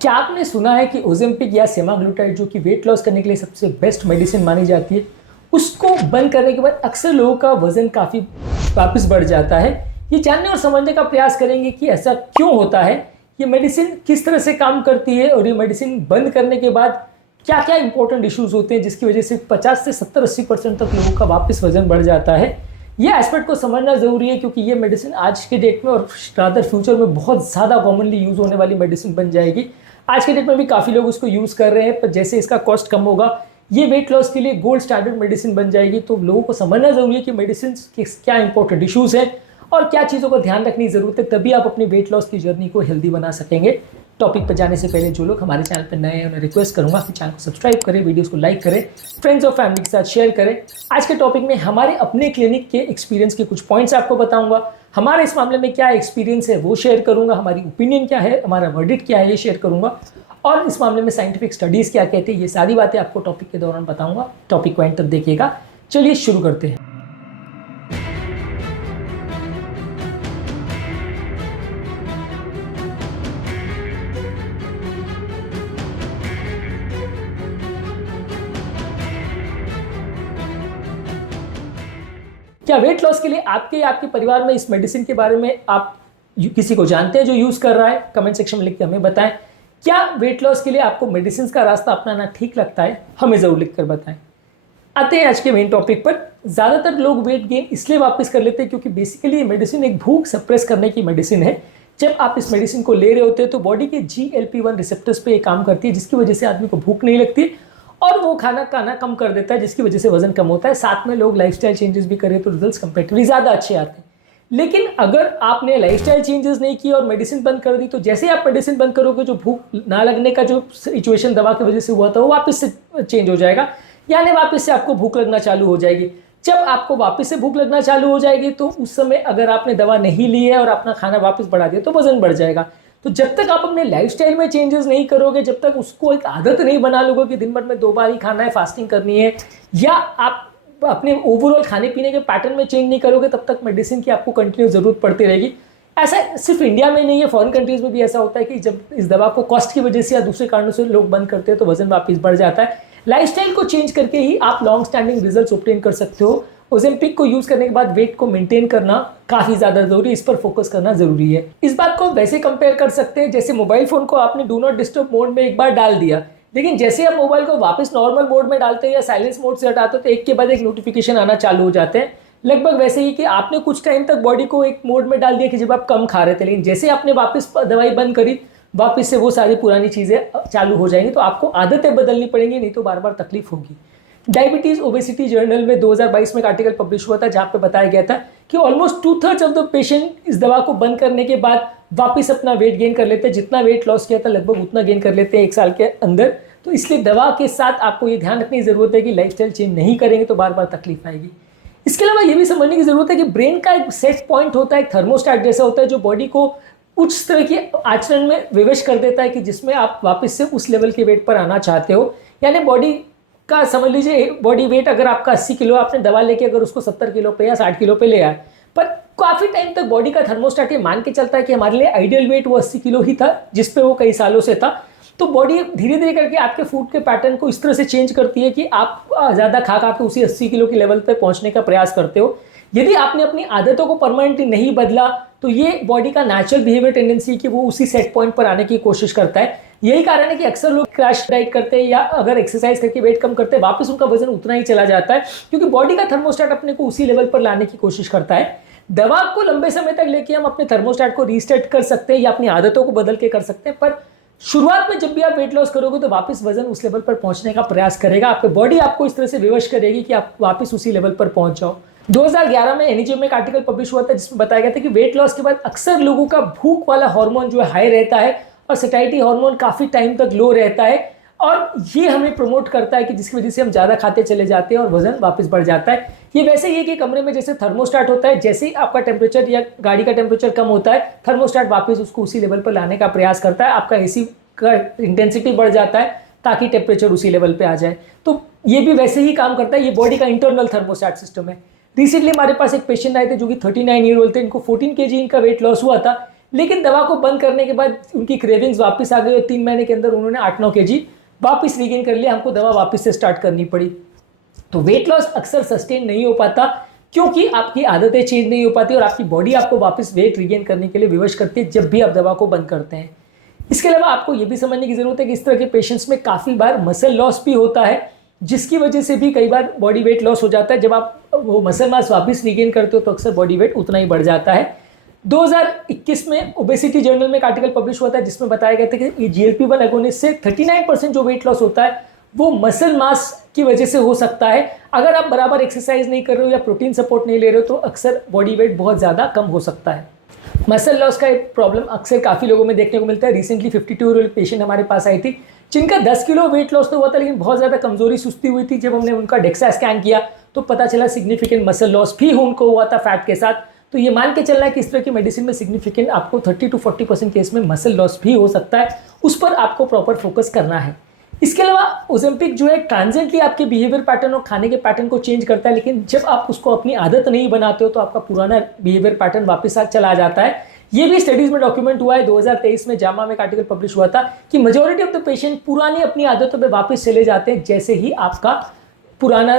क्या आपने सुना है कि ओजेम्पिक या सेमाग्लूटाइड जो कि वेट लॉस करने के लिए सबसे बेस्ट मेडिसिन मानी जाती है, उसको बंद करने के बाद अक्सर लोगों का वजन काफ़ी वापस बढ़ जाता है। ये जानने और समझने का प्रयास करेंगे कि ऐसा क्यों होता है, ये मेडिसिन किस तरह से काम करती है और ये मेडिसिन बंद करने के बाद क्या क्या इंपॉर्टेंट इश्यूज होते हैं जिसकी वजह से 50 से 70-80% तक लोगों का वापस वजन बढ़ जाता है। ये एस्पेक्ट को समझना ज़रूरी है क्योंकि ये मेडिसिन आज के डेट में और रादर फ्यूचर में बहुत ज़्यादा कॉमनली यूज़ होने वाली मेडिसिन बन जाएगी। आज के डेट में भी काफ़ी लोग उसको यूज़ कर रहे हैं, पर जैसे इसका कॉस्ट कम होगा ये वेट लॉस के लिए गोल्ड स्टैंडर्ड मेडिसिन बन जाएगी। तो लोगों को समझना ज़रूरी है कि मेडिसिन के क्या इंपॉर्टेंट इश्यूज़ हैं और क्या चीज़ों का ध्यान रखने की ज़रूरत है, तभी आप अपनी वेट लॉस की जर्नी को हेल्दी बना सकेंगे। टॉपिक पर जाने से पहले जो लोग हमारे चैनल पर नए हैं उन्हें रिक्वेस्ट करूंगा कि चैनल को सब्सक्राइब करें, वीडियोस को लाइक करें, फ्रेंड्स और फैमिली के साथ शेयर करें। आज के टॉपिक में हमारे अपने क्लिनिक के एक्सपीरियंस के कुछ पॉइंट्स आपको बताऊंगा। हमारे इस मामले में क्या एक्सपीरियंस है वो शेयर करूंगा, हमारी ओपिनियन क्या है, हमारा वर्डिक्ट क्या है ये शेयर करूंगा, और इस मामले में साइंटिफिक स्टडीज़ क्या कहते हैं ये सारी बातें आपको टॉपिक के दौरान बताऊंगा। टॉपिक को एंड तक देखिएगा। चलिए शुरू करते हैं। क्या वेट लॉस के लिए आपके या आपके परिवार में इस मेडिसिन के बारे में आप किसी को जानते हैं जो यूज़ कर रहा है? कमेंट सेक्शन में लिख के हमें बताएं। क्या वेट लॉस के लिए आपको मेडिसिन का रास्ता अपनाना ठीक लगता है? हमें ज़रूर लिख कर बताएं। आते हैं आज के मेन टॉपिक पर। ज़्यादातर लोग वेट गेन इसलिए वापस कर लेते हैं क्योंकि बेसिकली ये मेडिसिन एक भूख सप्रेस करने की मेडिसिन है। जब आप इस मेडिसिन को ले रहे होते हैं तो बॉडी के GLP-1 रिसेप्टर्स पे ये काम करती है, जिसकी वजह से आदमी को भूख नहीं लगती और वो खाना कम कर देता है, जिसकी वजह से वजन कम होता है। साथ में लोग लाइफस्टाइल चेंजेस भी करें तो रिजल्ट्स कंपैरेटिवली ज़्यादा अच्छे आते हैं। लेकिन अगर आपने लाइफस्टाइल चेंजेस नहीं किए और मेडिसिन बंद कर दी, तो जैसे आप मेडिसिन बंद करोगे जो भूख ना लगने का जो सिचुएशन दवा की वजह से हुआ था वो वापस से चेंज हो जाएगा, यानी वापस से आपको भूख लगना चालू हो जाएगी। जब आपको वापस से भूख लगना चालू हो जाएगी तो उस समय अगर आपने दवा नहीं ली है और अपना खाना वापस बढ़ा दिया तो वजन बढ़ जाएगा। तो जब तक आप अपने लाइफस्टाइल में चेंजेस नहीं करोगे, जब तक उसको एक आदत नहीं बना लोगे कि दिन भर में 2 बार ही खाना है, फास्टिंग करनी है, या आप अपने ओवरऑल खाने पीने के पैटर्न में चेंज नहीं करोगे, तब तक मेडिसिन की आपको कंटिन्यू जरूरत पड़ती रहेगी। ऐसा सिर्फ इंडिया में नहीं है, फॉरेन कंट्रीज में भी ऐसा होता है कि जब इस दवा को कॉस्ट की वजह से या दूसरे कारणों से लोग बंद करते हैं तो वजन वापस बढ़ जाता है। लाइफस्टाइल को चेंज करके ही आप लॉन्ग स्टैंडिंग रिजल्ट्स ऑब्टेन कर सकते हो। ओजेम्पिक को यूज करने के बाद वेट को मेंटेन करना काफी ज्यादा जरूरी है, इस पर फोकस करना जरूरी है। इस बात को वैसे कंपेयर कर सकते हैं जैसे मोबाइल फोन को आपने डू नॉट डिस्टर्ब मोड में एक बार डाल दिया, लेकिन जैसे आप मोबाइल को वापस नॉर्मल मोड में डालते हैं या साइलेंस मोड से हटाते हो तो एक के बाद एक नोटिफिकेशन आना चालू हो जाते हैं। लगभग वैसे ही कि आपने कुछ टाइम तक बॉडी को एक मोड में डाल दिया कि जब आप कम खा रहे थे, लेकिन जैसे आपने वापस दवाई बंद करी वापस से वो सारी पुरानी चीज़ें चालू हो जाएंगी। तो आपको आदतें बदलनी पड़ेंगी, नहीं तो बार बार तकलीफ होगी। डायबिटीज ओबेसिटी जर्नल में 2022 में एक आर्टिकल पब्लिश हुआ था जहां पे बताया गया था कि ऑलमोस्ट 2/3 ऑफ द पेशेंट इस दवा को बंद करने के बाद वापस अपना वेट गेन कर लेते हैं। जितना वेट लॉस किया था लगभग उतना गेन कर लेते हैं 1 साल के अंदर। तो इसलिए दवा के साथ आपको ये ध्यान रखने की जरूरत है कि लाइफस्टाइल चेंज नहीं करेंगे तो बार बार तकलीफ आएगी। इसके अलावा ये भी समझने की जरूरत है कि ब्रेन का एक सेट पॉइंट होता है, एक थर्मोस्टेट जैसा होता है जो बॉडी को उस तरह के आचरण में विवश कर देता है कि जिसमें आप वापस से उस लेवल के वेट पर आना चाहते हो। यानी बॉडी का समझ लीजिए बॉडी वेट अगर आपका 80 किलो, आपने दवा लेके अगर उसको 70 किलो पे या 60 किलो पे ले आए, पर काफ़ी टाइम तक बॉडी का थर्मोस्टेट ये मान के चलता है कि हमारे लिए आइडियल वेट वो 80 किलो ही था जिस पे वो कई सालों से था। तो बॉडी धीरे धीरे करके आपके फूड के पैटर्न को इस तरह से चेंज करती है कि आप ज़्यादा खा के उसी 80 किलो के लेवल पर पहुँचने का प्रयास करते हो। यदि आपने अपनी आदतों को परमानेंटली नहीं बदला तो ये बॉडी का नेचुरल बिहेवियर टेंडेंसी कि वो उसी सेट पॉइंट पर आने की कोशिश करता है। यही कारण है कि अक्सर लोग क्रैश डाइट करते हैं या अगर एक्सरसाइज करके वेट कम करते हैं वापस उनका वजन उतना ही चला जाता है, क्योंकि बॉडी का थर्मोस्टेट अपने को उसी लेवल पर लाने की कोशिश करता है। दवा को लंबे समय तक लेके हम अपने थर्मोस्टेट को रीसेट कर सकते हैं या अपनी आदतों को बदल के कर सकते हैं, पर शुरुआत में जब भी आप वेट लॉस करोगे तो वापस वजन उस लेवल पर पहुंचने का प्रयास करेगा। आपकी बॉडी आपको इस तरह से विवश करेगी कि आप वापस उसी लेवल पर पहुंच जाओ। 2011 में एनईजे में एक आर्टिकल पब्लिश हुआ था जिसमें बताया गया था कि वेट लॉस के बाद अक्सर लोगों का भूख वाला हार्मोन जो है हाई रहता है और सैटिस्फैक्टरी हार्मोन काफ़ी टाइम तक लो रहता है, और ये हमें प्रमोट करता है कि जिसकी वजह से हम ज़्यादा खाते चले जाते हैं और वजन वापस बढ़ जाता है। ये वैसे ही है कि कमरे में जैसे थर्मोस्टेट होता है, जैसे ही आपका टेम्परेचर या गाड़ी का टेम्परेचर कम होता है थर्मोस्टेट वापस उसको उसी लेवल पर लाने का प्रयास करता है। आपका एसी का इंटेंसिटी बढ़ जाता है ताकि टेम्परेचर उसी लेवल पे आ जाए। तो ये भी वैसे ही काम करता है, ये बॉडी का इंटरनल थर्मोस्टेट सिस्टम है। रिसेंटली हमारे पास एक पेशेंट आए थे जो कि 39 ईयर ओल्ड थे, इनको 14 kg इनका वेट लॉस हुआ था, लेकिन दवा को बंद करने के बाद उनकी क्रेविंग्स वापस आ गई और 3 महीने के अंदर उन्होंने 8-9 केजी वापस रीगेन कर लिया, हमको दवा वापस से स्टार्ट करनी पड़ी। तो वेट लॉस अक्सर सस्टेन नहीं हो पाता क्योंकि आपकी आदतें चेंज नहीं हो पाती और आपकी बॉडी आपको वापस वेट रीगेन करने के लिए विवश करती है जब भी आप दवा को बंद करते हैं। इसके अलावा आपको ये भी समझने की जरूरत है कि इस तरह के पेशेंट्स में काफ़ी बार मसल लॉस भी होता है, जिसकी वजह से भी कई बार बॉडी वेट लॉस हो जाता है। जब आप वो मसल मास वापस रीगेन करते हो तो अक्सर बॉडी वेट उतना ही बढ़ जाता है। 2021 में ओबेसिटी जर्नल में एक आर्टिकल पब्लिश हुआ था जिसमें बताया गया था कि GLP-1 एगोनिस्ट से 39% जो वेट लॉस होता है वो मसल मास की वजह से हो सकता है। अगर आप बराबर एक्सरसाइज नहीं कर रहे हो या प्रोटीन सपोर्ट नहीं ले रहे हो तो अक्सर बॉडी वेट बहुत ज़्यादा कम हो सकता है। मसल लॉस का एक प्रॉब्लम अक्सर काफ़ी लोगों में देखने को मिलता है। रिसेंटली 52 ईयर पेशेंट हमारे पास आई थी जिनका 10 किलो वेट लॉस तो हुआ था, लेकिन बहुत ज़्यादा कमजोरी सुस्ती हुई थी। जब हमने उनका डेक्सा स्कैन किया तो पता चला सिग्निफिकेंट मसल लॉस भी उनको हुआ था फैट के साथ। तो ये मान के चलना है कि इस तरह की मेडिसिन में सिग्निफिकेंट आपको 30 to 40% केस में मसल लॉस भी हो सकता है, उस पर आपको प्रॉपर फोकस करना है। इसके अलावा ओजेम्पिक जो है ट्रांजेंटली आपके बिहेवियर पैटर्न और खाने के पैटर्न को चेंज करता है, लेकिन जब आप उसको अपनी आदत नहीं बनाते हो तो आपका पुराना बिहेवियर पैटर्न वापस चला जाता है। ये भी स्टडीज में डॉक्यूमेंट हुआ है। 2023 में जामा में एक आर्टिकल पब्लिश हुआ था कि मेजॉरिटी ऑफ द पेशेंट पुरानी अपनी आदतों पे वापस चले जाते हैं जैसे ही आपका पुराना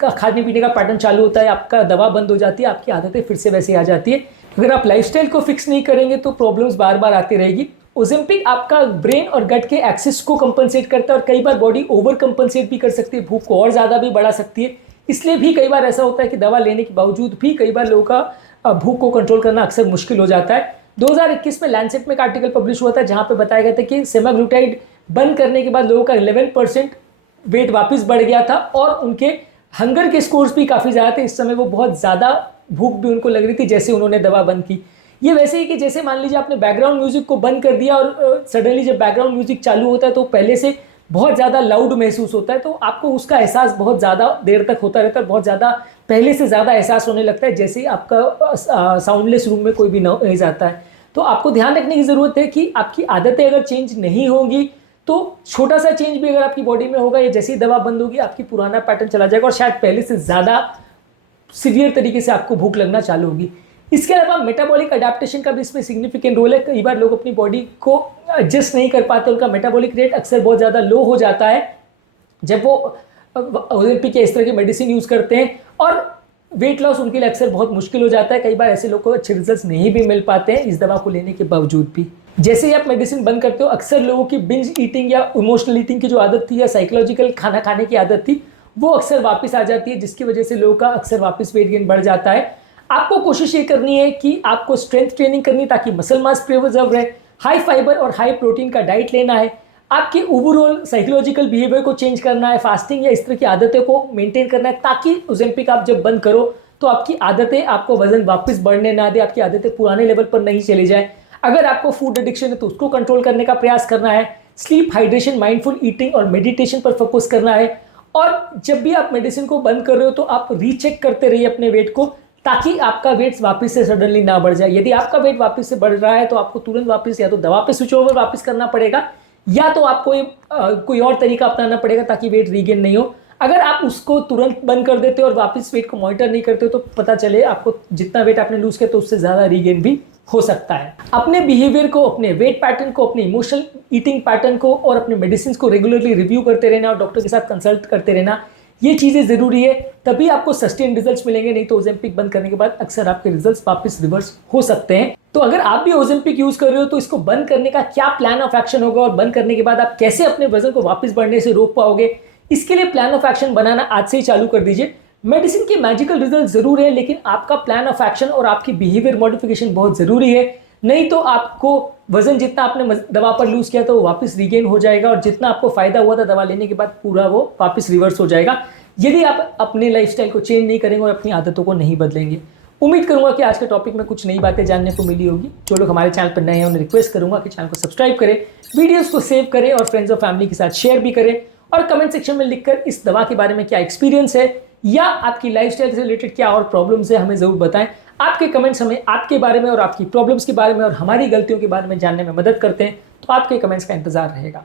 का खाने पीने का पैटर्न चालू होता है, आपका दवा बंद हो जाती है, आपकी आदतें फिर से वैसे आ जाती है। अगर आप लाइफस्टाइल को फिक्स नहीं करेंगे तो प्रॉब्लम्स बार बार आती रहेगी। ओजेम्पिक आपका ब्रेन और गट के एक्सेस को कंपनसेट करता है और कई बार बॉडी ओवर कंपनसेट भी कर सकती है, भूख को और ज़्यादा भी बढ़ा सकती है। इसलिए भी कई बार ऐसा होता है कि दवा लेने के बावजूद भी कई बार लोगों का भूख को कंट्रोल करना अक्सर मुश्किल हो जाता है। 2021 में लैंसेट में एक आर्टिकल पब्लिश हुआ था जहाँ पे बताया गया था कि सेमाग्लूटाइड बंद करने के बाद लोगों का 11% वेट वापस बढ़ गया था और उनके हंगर के स्कोर्स भी काफ़ी ज़्यादा थे। इस समय वो बहुत ज़्यादा भूख भी उनको लग रही थी जैसे उन्होंने दवा बंद की। ये वैसे ही कि जैसे मान लीजिए आपने बैकग्राउंड म्यूजिक को बंद कर दिया और सडनली जब बैकग्राउंड म्यूजिक चालू होता है तो पहले से बहुत ज़्यादा लाउड महसूस होता है, तो आपको उसका एहसास बहुत ज़्यादा देर तक होता रहता है, बहुत ज़्यादा पहले से ज़्यादा एहसास होने लगता है जैसे ही आपका साउंडलेस रूम में कोई भी नॉइज आता है। तो आपको ध्यान रखने की ज़रूरत है कि आपकी आदतें अगर चेंज नहीं होंगी तो छोटा सा चेंज भी अगर आपकी बॉडी में होगा या जैसे ही दवा बंद होगी आपकी पुराना पैटर्न चला जाएगा और शायद पहले से ज़्यादा सीवियर तरीके से आपको भूख लगना चालू होगी। इसके अलावा मेटाबॉलिक अडेप्टेशन का भी इसमें सिग्निफिकेंट रोल है। कई बार लोग अपनी बॉडी को एडजस्ट नहीं कर पाते, उनका मेटाबॉलिक रेट अक्सर बहुत ज़्यादा लो हो जाता है जब वो ओजेम्पिक या इस तरह की मेडिसिन यूज़ करते हैं और वेट लॉस उनके लिए अक्सर बहुत मुश्किल हो जाता है। कई बार ऐसे लोगों को अच्छे रिजल्ट्स नहीं भी मिल पाते हैं इस दवा को लेने के बावजूद भी। जैसे ही आप मेडिसिन बंद करते हो अक्सर लोगों की बिंज ईटिंग या इमोशनल ईटिंग की जो आदत थी या साइकोलॉजिकल खाना खाने की आदत थी वो अक्सर वापस आ जाती है, जिसकी वजह से लोगों का अक्सर वापस वेट गेन बढ़ जाता है। आपको कोशिश ये करनी है कि आपको स्ट्रेंथ ट्रेनिंग करनी है ताकि मसल मास प्रिजर्व रहे, हाई फाइबर और हाई प्रोटीन का डाइट लेना है, आपके ओवरऑल साइकोलॉजिकल बिहेवियर को चेंज करना है, फास्टिंग या इस तरह की आदतों को मेंटेन करना है ताकि ओजेम्पिक आप जब बंद करो तो आपकी आदतें आपको वजन वापस बढ़ने ना दे, आपकी आदतें पुराने लेवल पर नहीं चली जाए। अगर आपको फूड एडिक्शन है तो उसको कंट्रोल करने का प्रयास करना है, स्लीप, हाइड्रेशन, माइंडफुल ईटिंग और मेडिटेशन पर फोकस करना है। और जब भी आप मेडिसिन को बंद कर रहे हो तो आप रीचेक करते रहिए अपने वेट को ताकि आपका वेट वापस से सडनली ना बढ़ जाए। यदि आपका वेट वापस से बढ़ रहा है तो आपको तुरंत वापस या तो दवा पे स्विच ओवर वापस करना पड़ेगा या तो आपको कोई और तरीका अपनाना पड़ेगा ताकि वेट रीगेन नहीं हो। अगर आप उसको तुरंत बंद कर देते हो और वापस वेट को मॉनिटर नहीं करते हो तो पता चले आपको जितना वेट आपने लूज किया तो उससे ज़्यादा रीगेन भी हो सकता है। अपने बिहेवियर को, अपने वेट पैटर्न को, अपने इमोशनल ईटिंग पैटर्न को और अपने मेडिसिन को रेगुलरली रिव्यू करते रहना और डॉक्टर के साथ कंसल्ट करते रहना, ये चीज़ें ज़रूरी है, तभी आपको सस्टेन रिजल्ट्स मिलेंगे। नहीं तो ओजेम्पिक बंद करने के बाद अक्सर आपके रिजल्ट्स वापस रिवर्स हो सकते हैं। तो अगर आप भी ओजेम्पिक यूज़ कर रहे हो तो इसको बंद करने का क्या प्लान ऑफ एक्शन होगा और बंद करने के बाद आप कैसे अपने वजन को वापस बढ़ने से रोक पाओगे, इसके लिए प्लान ऑफ एक्शन बनाना आज से ही चालू कर दीजिए। मेडिसिन के मैजिकल रिजल्ट जरूर है लेकिन आपका प्लान ऑफ एक्शन और आपकी बिहेवियर मॉडिफिकेशन बहुत ज़रूरी है। नहीं तो आपको वजन जितना आपने दवा पर लूज किया तो वो वापस रिगेन हो जाएगा और जितना आपको फायदा हुआ था दवा लेने के बाद पूरा वो वापस रिवर्स हो जाएगा यदि आप अपने लाइफस्टाइल को चेंज नहीं करेंगे और अपनी आदतों को नहीं बदलेंगे। उम्मीद करूंगा कि आज के टॉपिक में कुछ नई बातें जानने को मिली होगी। जो लोग हमारे चैनल पर नए हैं उन्हें रिक्वेस्ट करूंगा कि चैनल को सब्सक्राइब करें, वीडियोस को सेव करें और फ्रेंड्स और फैमिली के साथ शेयर भी करें और कमेंट सेक्शन में लिखकर इस दवा के बारे में क्या एक्सपीरियंस है या आपकी लाइफस्टाइल से रिलेटेड क्या और प्रॉब्लम्स है हमें ज़रूर बताएं। आपके कमेंट्स हमें आपके बारे में और आपकी प्रॉब्लम्स के बारे में और हमारी गलतियों के बारे में जानने में मदद करते हैं, तो आपके कमेंट्स का इंतजार रहेगा।